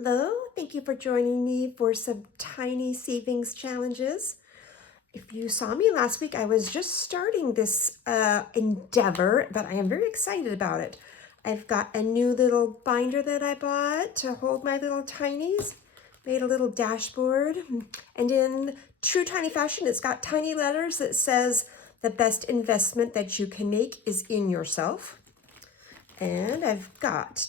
Hello, thank you for joining me for some tiny savings challenges. If you saw me last week, I was just starting this endeavor, but I am very excited about it. I've got a new little binder that I bought to hold my little tinies, made a little dashboard, and in true tiny fashion, it's got tiny letters that says the best investment that you can make is in yourself. And I've got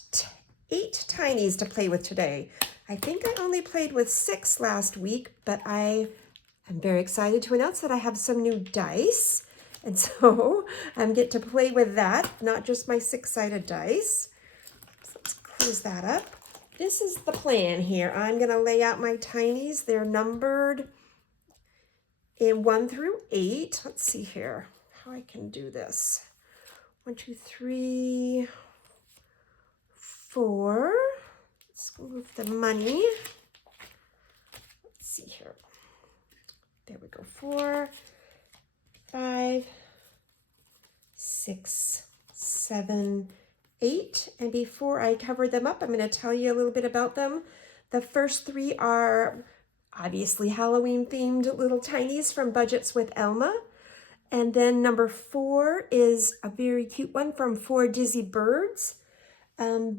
8 tinies to play with today. I think I only played with 6 last week, but I am very excited to announce that I have some new dice. And so I get to play with that, not just my 6-sided dice. So let's close that up. This is the plan here. I'm going to lay out my tinies. They're numbered in 1 through 8. Let's see here how I can do this. 1, 2, 3, 4. Let's move the money. Let's see here. There we go. 4, 5, 6, 7, 8. And before I cover them up, I'm going to tell you a little bit about them. The first 3 are obviously Halloween themed little tinies from Budgets with Elma. And then number 4 is a very cute one from 4 Dizzy Birds.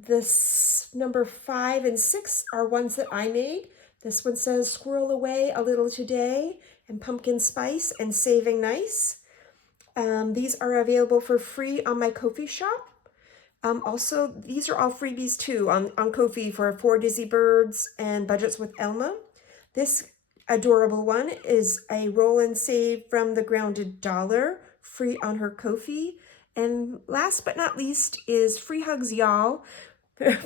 This number 5 and 6 are ones that I made. This one says Squirrel Away a Little Today and Pumpkin Spice and Saving Nice. These are available for free on my Ko-fi shop. Also, these are all freebies too on Ko-fi for 4 Dizzy Birds and Budgets with Elma. This adorable one is a roll and save from the Grounded Dollar, free on her Ko-fi. And last but not least is Free Hugs Y'all,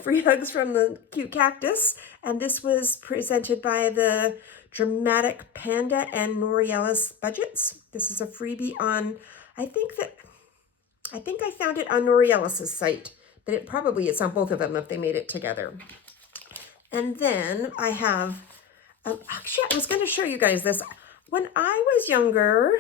Free Hugs from the Cute Cactus. And this was presented by the Dramatic Panda and Noriellis Budgets. This is a freebie on, I think I found it on Noriellis's site, but it's on both of them if they made it together. And then I have, actually I was going to show you guys this. When I was younger,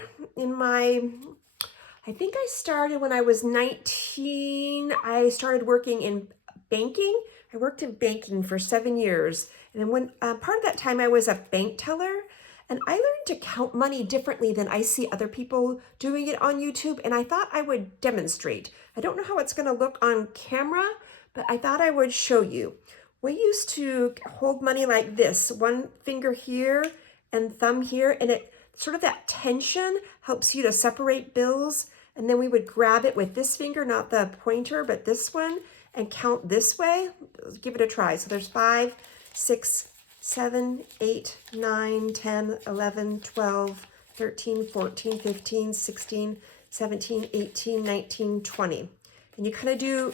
I think I started when I was 19. I started working in banking. I worked in banking for 7 years. And then when part of that time I was a bank teller, and I learned to count money differently than I see other people doing it on YouTube. And I thought I would demonstrate. I don't know how it's going to look on camera, but I thought I would show you. We used to hold money like this, one finger here and thumb here, and it sort of that tension helps you to separate bills. And then we would grab it with this finger, not the pointer, but this one, and count this way. Let's give it a try. So there's 5, 6, 7, 8, 9, 10, 11, 12, 13, 14, 15, 16, 17, 18, 19, 20. And you kind of do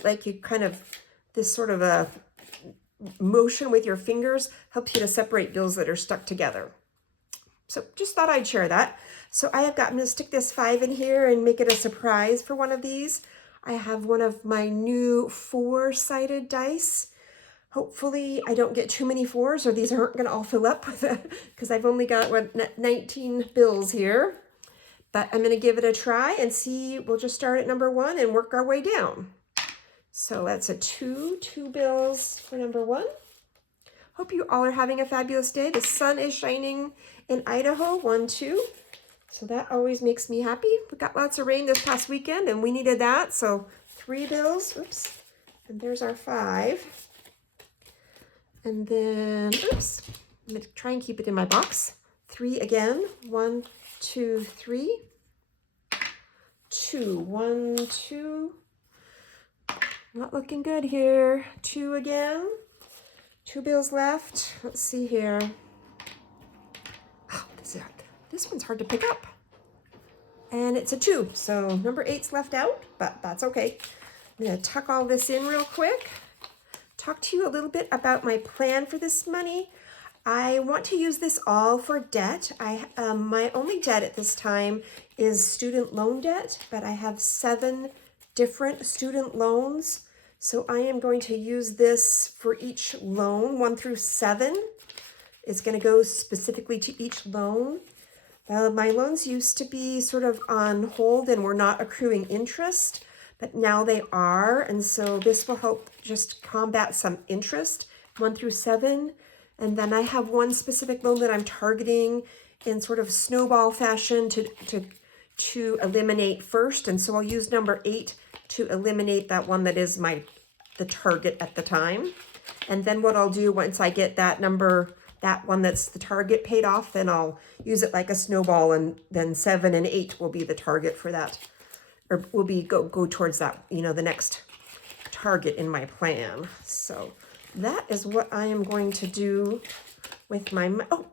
this sort of a motion with your fingers, helps you to separate bills that are stuck together. So just thought I'd share that. So I'm going to stick this 5 in here and make it a surprise for one of these. I have one of my new 4-sided dice. Hopefully I don't get too many 4s or these aren't going to all fill up because I've only got 19 bills here. But I'm going to give it a try and see. We'll just start at number 1 and work our way down. So that's a 2 bills for number 1. Hope you all are having a fabulous day. The sun is shining in Idaho, 1, 2. So that always makes me happy. We got lots of rain this past weekend and we needed that. So 3 bills, oops. And there's our 5. And then, oops, I'm gonna try and keep it in my box. 3 again, 1, 2, 3. 2, 1, 2. Not looking good here. 2 again. 2 bills left. Let's see here. Oh, this one's hard to pick up. And it's a 2, so number 8's left out, but that's okay. I'm gonna tuck all this in real quick. Talk to you a little bit about my plan for this money. I want to use this all for debt. My only debt at this time is student loan debt, but I have 7 different student loans. So I am going to use this for each loan, 1 through 7. It's going to go specifically to each loan. My loans used to be sort of on hold and were not accruing interest, but now they are. And so this will help just combat some interest 1 through 7. And then I have one specific loan that I'm targeting in sort of snowball fashion to eliminate first. And so I'll use number 8 to eliminate that one that is the target at the time. And then what I'll do once I get that number, that one that's the target paid off, then I'll use it like a snowball, and then 7 and 8 will be the target for that, or will be go towards that, you know, the next target in my plan. So that is what I am going to do with my, oh,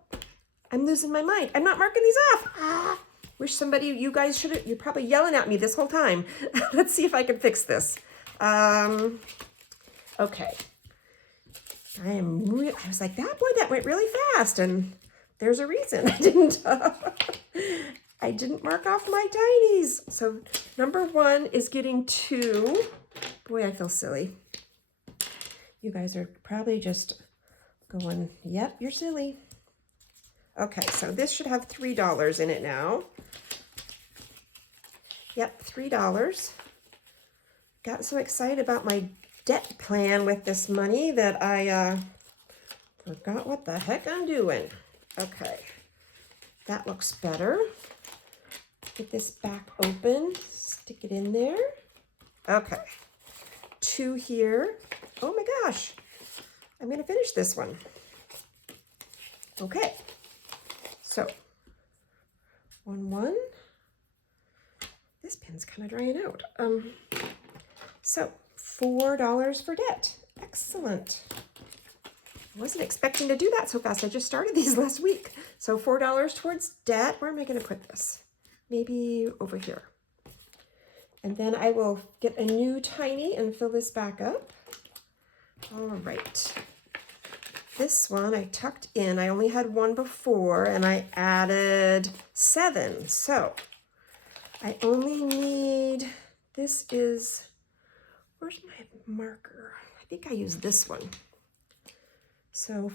I'm losing my mind. I'm not marking these off. Ah, wish somebody, you guys should have, you're probably yelling at me this whole time. Let's see if I can fix this. Okay. I was like, that went really fast, and there's a reason I didn't mark off my tinies. So number 1 is getting 2. Boy, I feel silly. You guys are probably just going, yep, you're silly. Okay, so this should have $3 in it now. Yep, $3. Got so excited about my debt plan with this money that I forgot what the heck I'm doing. Okay, that looks better. Get this back open, stick it in there. Okay, 2 here. Oh my gosh, I'm gonna finish this one. Okay, so 1, 1. This pen's kind of drying out. So $4 for debt. Excellent. I wasn't expecting to do that so fast. I just started these last week. So $4 towards debt. Where am I going to put this? Maybe over here. And then I will get a new tiny and fill this back up. All right. This one I tucked in. I only had 1 before, and I added 7. So I only need, this is, where's my marker? I think I used this one. So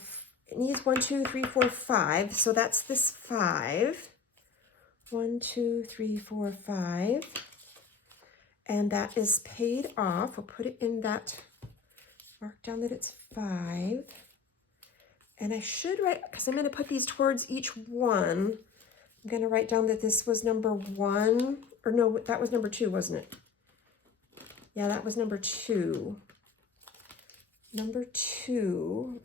it needs 1, 2, 3, 4, 5. So that's this 5. 1, 2, 3, 4, 5. And that is paid off. I'll put it in that, mark down that it's 5. And I should write, because I'm going to put these towards each one. I'm going to write down that this was number 1. Or no, that was number 2, wasn't it? Yeah, that was number 2. Number 2.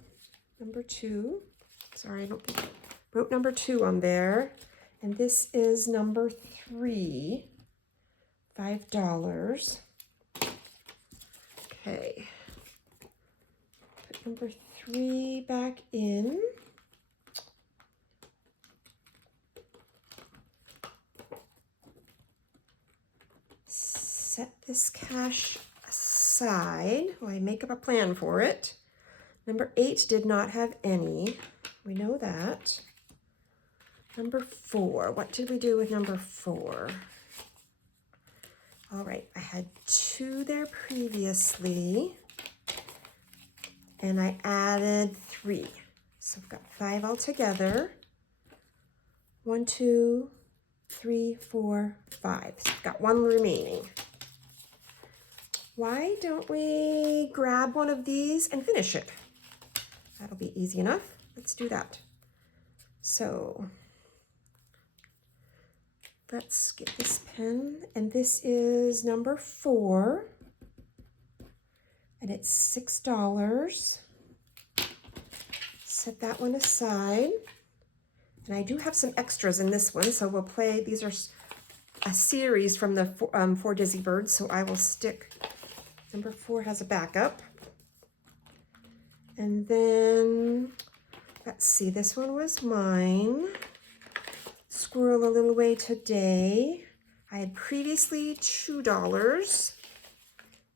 Sorry, I don't think I wrote number 2 on there. And this is number 3. $5. Okay. Put number 3 back in. Set this cash aside while I make up a plan for it. Number 8 did not have any. We know that. Number 4. What did we do with number 4? All right, I had 2 there previously, and I added 3. So I've got 5 altogether. 1, 2, 3, 4, 5. So I've got 1 remaining. Why don't we grab one of these and finish it? That'll be easy enough. Let's do that. So let's get this pen, and this is number 4, and it's $6. Set that one aside, and I do have some extras in this one, so we'll play, these are a series from the 4 Dizzy Birds, so I will stick, number 4 has a backup, and then, let's see, this one was mine. Squirrel a little way today. I had previously $2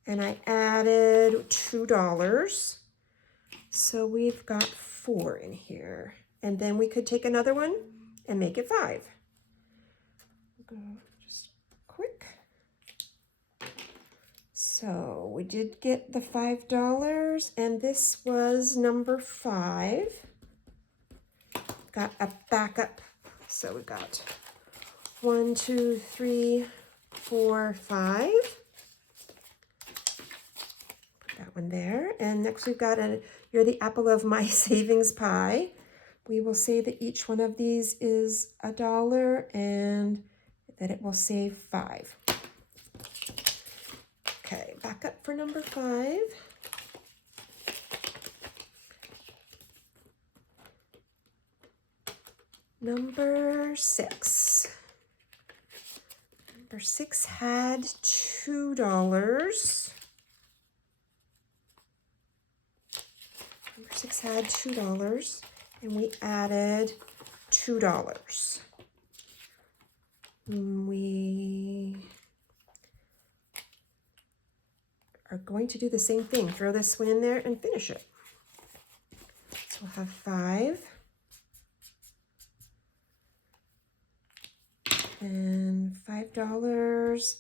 and I added $2. So we've got 4 in here. And then we could take another one and make it 5. Go just quick. So we did get the $5 and this was number 5. Got a backup. So we got 1, 2, 3, 4, 5. That one there. And next we've got you're the apple of my savings pie. We will say that each one of these is $1 and that it will save 5. Okay, back up for number 5. Number 6. Number 6 had $2. Number 6 had $2, and we added $2. We are going to do the same thing. Throw this one in there and finish it. So we'll have 5. And $5.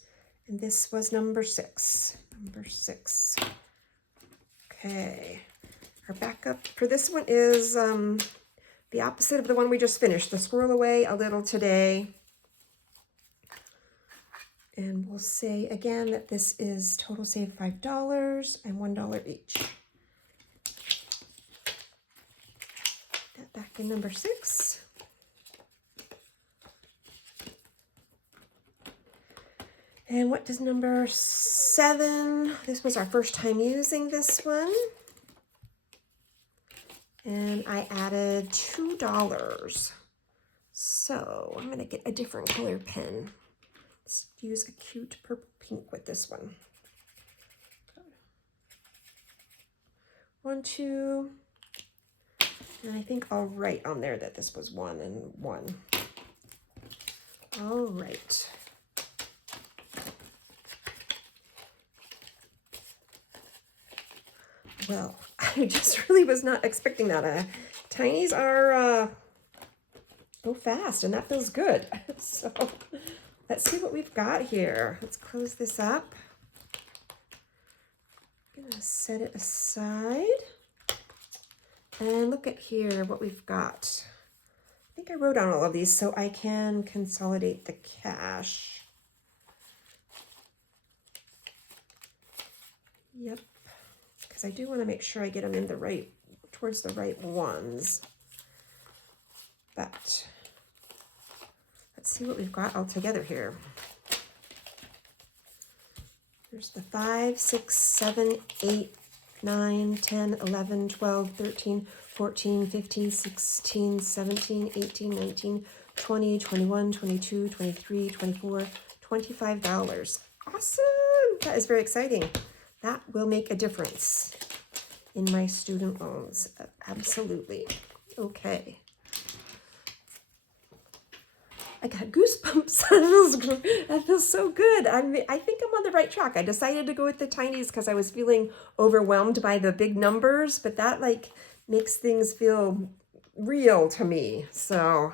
And this was number 6. Number 6. Okay. Our backup for this one is the opposite of the one we just finished. The squirrel away a little today. And we'll say again that this is total save $5 and $1 each. That back in number 6. And what does number 7? This was our first time using this one. And I added $2. So I'm going to get a different color pen. Let's use a cute purple pink with this one. 1, 2. And I think I'll write on there that this was 1 and 1. All right. Well, I just really was not expecting that. Tinies are go fast, and that feels good. So let's see what we've got here. Let's close this up. I'm gonna set it aside. And look at here what we've got. I think I wrote on all of these so I can consolidate the cash. Yep. I do want to make sure I get them in the right, towards the right ones. But let's see what we've got all together here. There's the 5, 6, 7, 8, 9, 10, 11, 12, 13, 14, 15, 16, 17, 18, 19, 20, 21, 22, 23, 24, $25. Awesome! That is very exciting. That will make a difference in my student loans. Absolutely. Okay. I got goosebumps. That feels so good. I think I'm on the right track. I decided to go with the tinies because I was feeling overwhelmed by the big numbers, but that like makes things feel real to me. So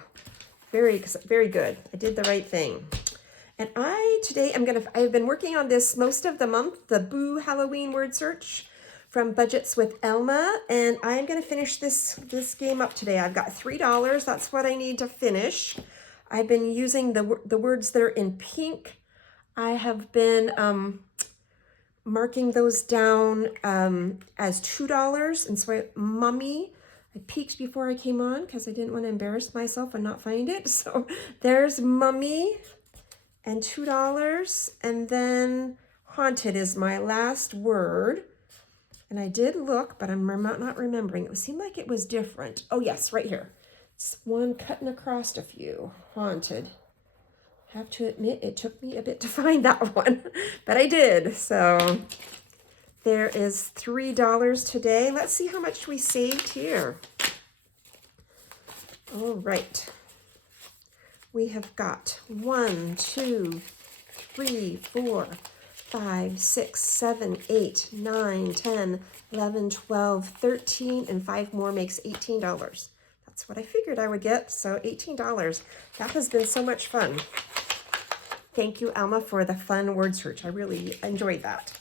very, very good. I did the right thing. And today I've been working on this most of the month, the Boo Halloween word search from Budgets with Elma. And I'm going to finish this game up today. I've got $3. That's what I need to finish. I've been using the words that are in pink. I have been marking those down as $2. And so Mummy, I peeked before I came on because I didn't want to embarrass myself and not find it. So there's Mummy. And $2, and then haunted is my last word. And I did look, but I'm not remembering. It seemed like it was different. Oh yes, right here. It's one cutting across a few. Haunted. Have to admit, it took me a bit to find that one, but I did. So there is $3 today. Let's see how much we saved here. All right. We have got 1, 2, 3, 4, 5, 6, 7, 8, 9, 10, 11, 12, 13, and 5 more makes $18. That's what I figured I would get, so $18. That has been so much fun. Thank you, Alma, for the fun word search. I really enjoyed that.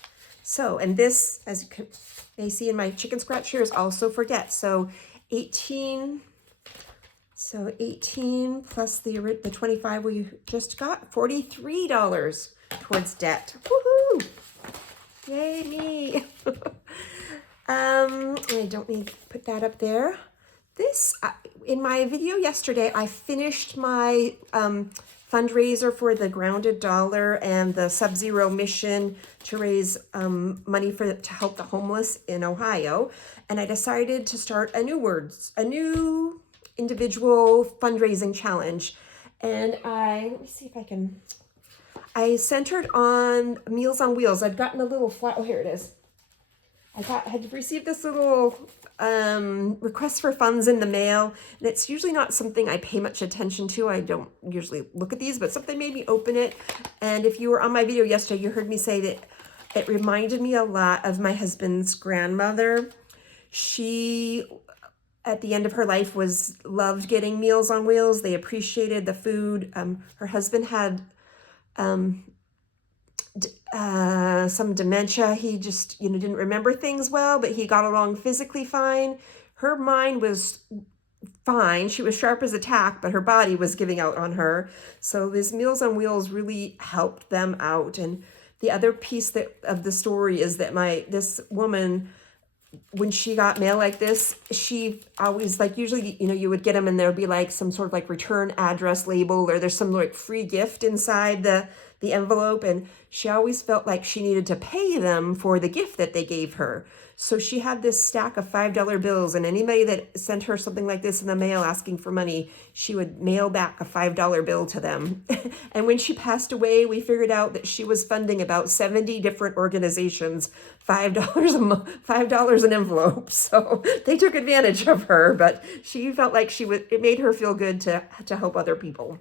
So, and this, as you may see in my chicken scratch here, is also for debt. So 18 plus the 25 we just got, $43 towards debt. Woohoo! Yay, me. I don't need to put that up there. This, in my video yesterday, I finished my fundraiser for the Grounded Dollar and the Sub-Zero mission to raise money to help the homeless in Ohio. And I decided to start a new individual fundraising challenge. And let me see if I centered on Meals on Wheels. I've gotten a little oh, here it is. I had received this little request for funds in the mail, and it's usually not something I pay much attention to. I don't usually look at these, but something made me open it. And if you were on my video yesterday, you heard me say that it reminded me a lot of my husband's grandmother. She, at the end of her life, loved getting Meals on Wheels. They appreciated the food. Her husband had some dementia. He just, didn't remember things well, but he got along physically fine. Her mind was fine. She was sharp as a tack, but her body was giving out on her. So this Meals on Wheels really helped them out. And the other piece of the story is that this woman, when she got mail like this, she always, usually, you would get them and there would be some sort of return address label, or there's some free gift inside the envelope. And she always felt like she needed to pay them for the gift that they gave her. So she had this stack of $5 bills, and anybody that sent her something like this in the mail asking for money, she would mail back a $5 bill to them. And when she passed away, we figured out that she was funding about 70 different organizations, $5 an envelope. So they took advantage of her, but she felt like it made her feel good to help other people.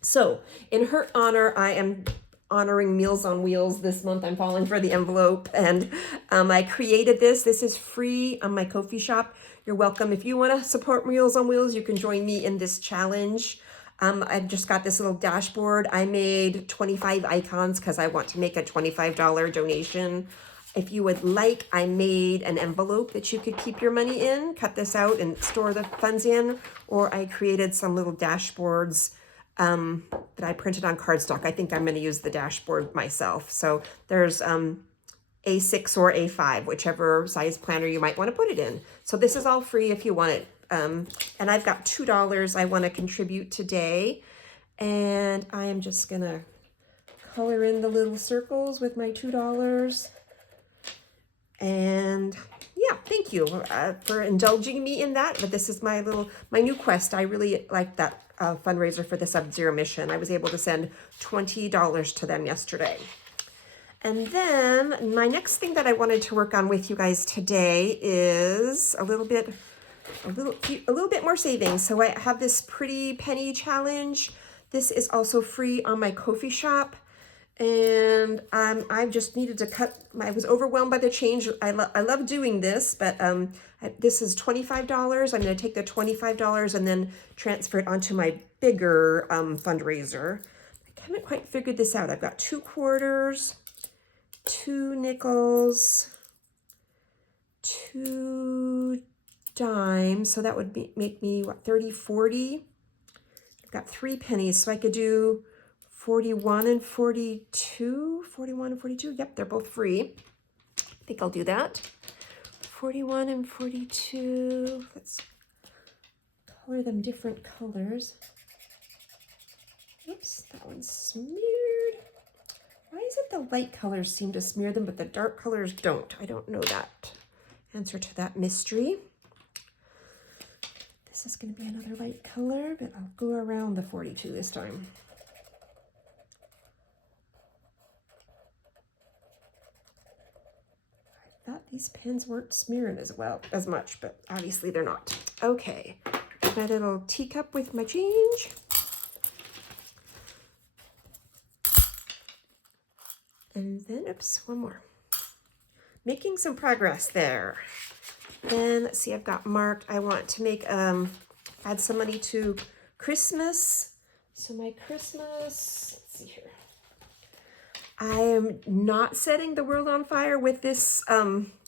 So in her honor, I am honoring Meals on Wheels this month. I'm falling for the envelope, and I created this. This is free on my Ko-fi shop. You're welcome. If you want to support Meals on Wheels, you can join me in this challenge. I've just got this little dashboard. I made 25 icons because I want to make a $25 donation. If you would like, I made an envelope that you could keep your money in, cut this out and store the funds in, or I created some little dashboards that I printed on cardstock. I think I'm going to use the dashboard myself. So there's A6 or A5, whichever size planner you might want to put it in. So this is all free if you want it. And I've got $2 I want to contribute today. And I am just going to color in the little circles with my $2. And yeah, thank you for indulging me in that. But this is my new quest. I really like that fundraiser for the Sub-Zero mission. I was able to send $20 to them yesterday. And then my next thing that I wanted to work on with you guys today is a little bit more savings. So I have this Pretty Penny challenge. This is also free on my Ko-fi shop. And I just needed to I was overwhelmed by the change. I love doing this, but this is $25. I'm going to take the $25 and then transfer it onto my bigger fundraiser. I haven't quite figured this out. I've got 2 quarters, 2 nickels, 2 dimes. So that would make me, what, 30, 40? I've got 3 pennies, so I could do 41 and 42. 41 and 42. Yep, they're both free. I think I'll do that. 41 and 42. Let's color them different colors. Oops, that one's smeared. Why is it the light colors seem to smear them, but the dark colors don't? I don't know that answer to that mystery. This is going to be another light color, but I'll go around the 42 this time. I thought these pens weren't smearing as much, but obviously they're not. Okay, my little teacup with my change. And then, oops, one more. Making some progress there. Then let's see, I've got marked. I want to make add some money to Christmas. So my Christmas, let's see here. I am not setting the world on fire with this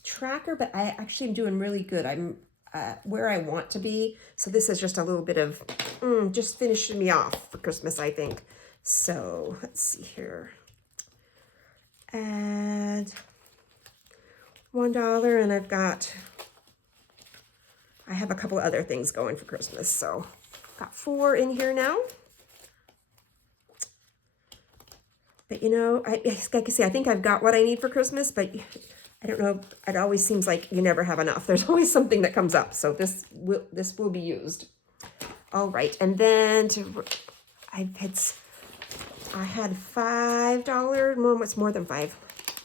tracker, but I actually am doing really good. I'm where I want to be. So this is just a little bit of just finishing me off for Christmas, I think. So let's see here. Add $1, and I have a couple other things going for Christmas, so got 4 in here now. But you know, like I say, I think I've got what I need for Christmas, but I don't know, it always seems like you never have enough. There's always something that comes up, so this will be used. All right, and then I had $5, well, it's more than 5.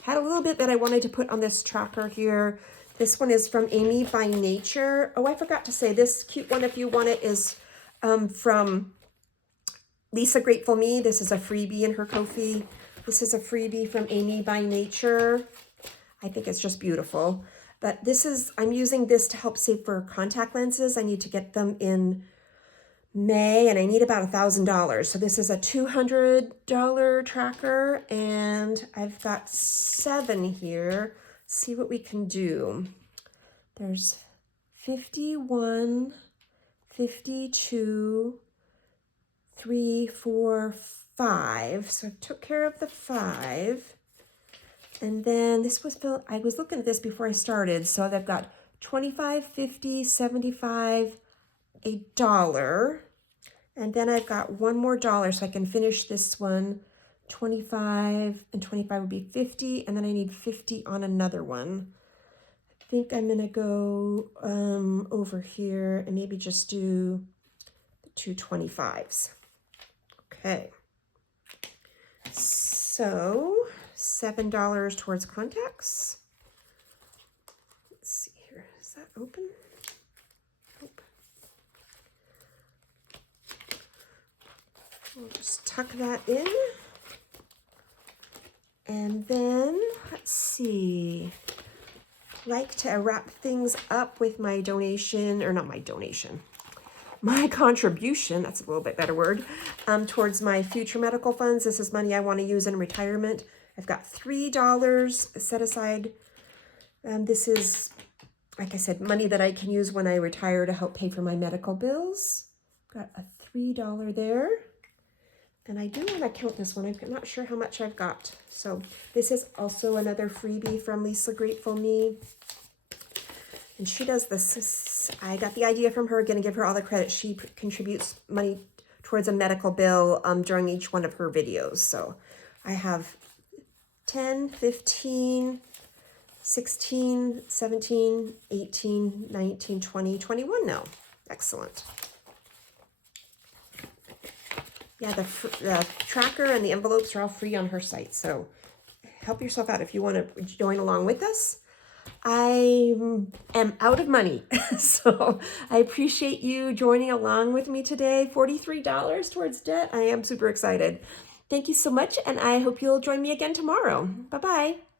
Had a little bit that I wanted to put on this tracker here. This one is from Amy by Nature. Oh, I forgot to say, this cute one, if you want it, is from Lisa Grateful Me. This is a freebie in her Ko-fi. This is a freebie from Amy by Nature. I think it's just beautiful. But I'm using this to help save for contact lenses. I need to get them in May, and I need about $1,000. So this is a $200 tracker, and I've got 7 here. Let's see what we can do. There's 51, 52, 3, 4, 5. So I took care of the 5. And then I was looking at this before I started. So I've got 25, 50, 75, $1. And then I've got one more dollar, so I can finish this one. 25 and 25 would be 50. And then I need 50 on another one. I think I'm gonna go over here and maybe just do the 2 25s. Okay, so $7 towards contacts. Let's see here, is that open? Nope. We'll just tuck that in. And then, let's see, like to wrap things up with my donation, or not my donation, my contribution, that's a little bit better word, towards my future medical funds. This is money I want to use in retirement. I've got $3 set aside. This is, like I said, money that I can use when I retire to help pay for my medical bills. Got a $3 there. And I do want to count this one. I'm not sure how much I've got. So this is also another freebie from Lisa Grateful Me. And she does this. I got the idea from her. Going to give her all the credit. She contributes money towards a medical bill during each one of her videos. So I have 10, 15, 16, 17, 18, 19, 20, 21 now. Excellent. Yeah, the tracker and the envelopes are all free on her site. So help yourself out if you want to join along with us. I am out of money, so I appreciate you joining along with me today. $43 towards debt. I am super excited. Thank you so much, and I hope you'll join me again tomorrow. Bye-bye.